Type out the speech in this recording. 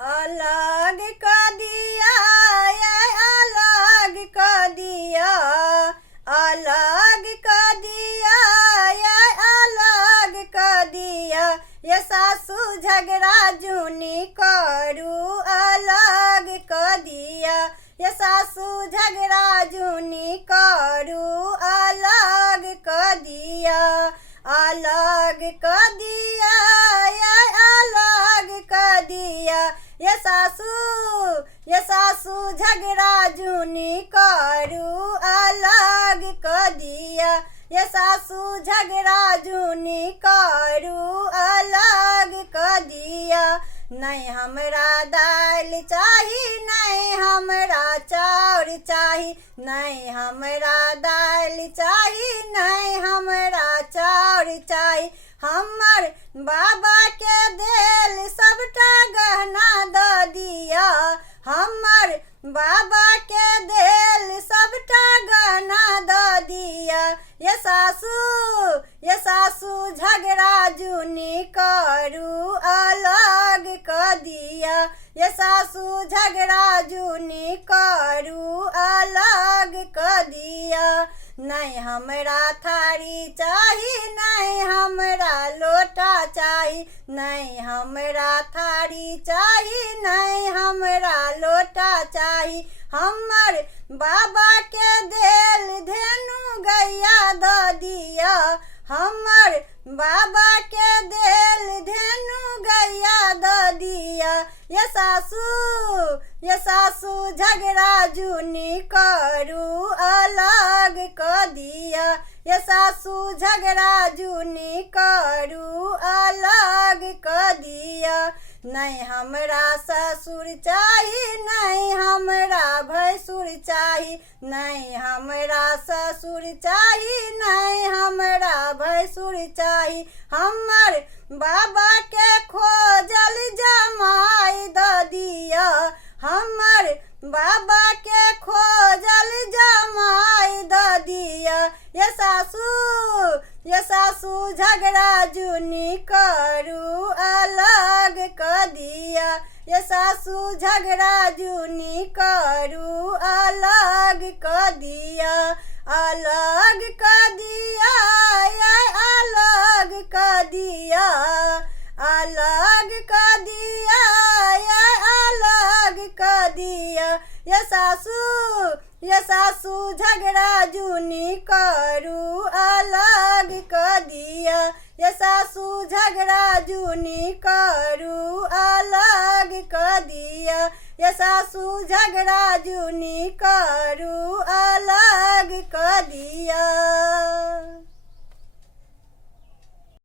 अलग कर दिया, ये अलग कर दिया, अलग कर दिया, ये अलग कर दिया। ये सासू झगड़ा जूनी करू अलग कर दिया। ये सासू झगड़ा जूनी करू अलग कर दिया। अलग कर दिया, ये अलग कर दिया। ये सासू झगड़ा जूनी करू अलग कर दिया। ये सासू झगड़ा जूनी करू अलग कर दिया। नहीं हमरा दाल चाही, नहीं हमरा चाउर चाही, नहीं हमरा दाल चाही, नहीं हमरा चाउर चाही। हमर बाबा के देल सबटा गहना द दिया। हमर बाबा के देल सबटा गहना द दिया। ये सासू झगड़ा जूनी करू अलग कर दिया। ये सासू झगड़ा जूनी करू अलग कर दिया। नहीं हमरा थारी चाही, नहीं हमरा लोटा चाही, नहीं हमरा थारी चाही, नहीं हमरा लोटा चाही। हमर बाबा के देल धेनु गैया द दिया। हमर बाबा के देल धेनु गैया द दिया। ये सासू झगड़ा जूनी करू अलग कर दिया। ये सासू झगड़ा जूनी करू अलग कर दिया। नहीं हमरा ससुर चाही, नहीं हमरा भैंसुर चाही, नहीं हमरा ससुर चाही, नहीं हमरा भैंसुर चाही। हमर बाबा के खोजल जमाई द दिया। हमर बाबा के खोजल जमाई द दिया। ये सासू झगड़ा जूनी करू अलग कर दिया। ये सासू झगड़ा जूनी करू अलग कर दिया। अलग कर दिया, ये अलग कर दिया, अलग कर दिया, ये अलग कर दिया। ये सासू झगड़ा जूनी करू अलग कर दिया। ये सासू झगड़ा जूनी करू अलग कर दिया। ये सासू झगड़ा जूनी करू अलग कर दिया।